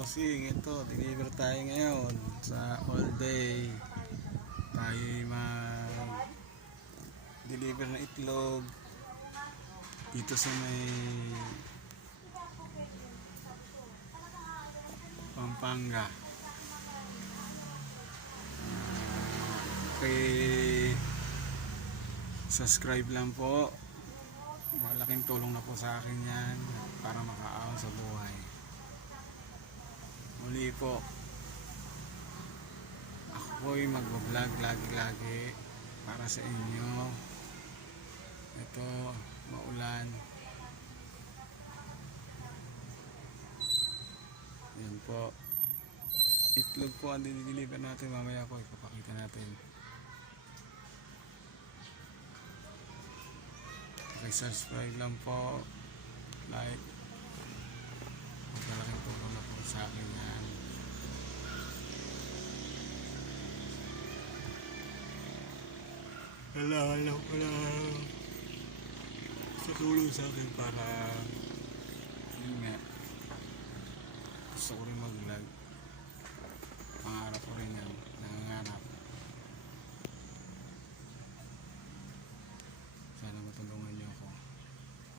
bossing, ito, deliver tayo ngayon sa all day. Tayo mag-deliver ng itlog dito sa may Pampanga. Okay, subscribe lang po. Malaking tulong na po sa akin yan para makaahon sa buhay. Muli po, ako po'y mag-vlog lagi-lagi para sa inyo. Ito, maulan. Yan po. Itlog po ang dinideliver natin. Mamaya po ipapakita natin. Okay, subscribe lang po. Like. Malaking tulong na po sa akin yan. Alam ko lang sa tulong sa akin para yun nga, gusto ko rin mag-vlog. Pangarap ko rin yan.